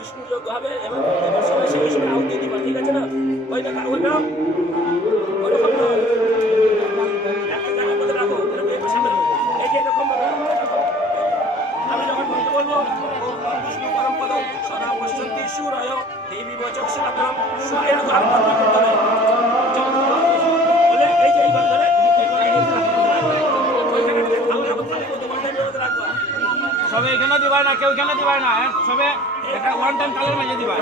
বিষ্ণু যজ্ঞ হবে এবং এবার সবাই সেই সময় আহুতি দিবা, ঠিক আছে না? ওই দেখা ওই নাও ওরকম নয়, একটা জায়গার মধ্যে রাখো, এরকম এই সামনে এই যে এরকম ভাবে আমি যখন মন্ত্র বলবো ওম বিষ্ণু পরম পদ সদা পশ্যন্তি সুরায় দেবী বচক্ষুরাম সুরায় আর মন্ত্র করতে হবে বলে এই যে এইবার ধরে ওইখানে আমরা তাহলে কত ঘন্টা রাখবো সবে এখানে দিবাই না, কেউ এখানে দিবাই না, সবে একটা ওয়ান টাইম তালের মাঝে দিবাই।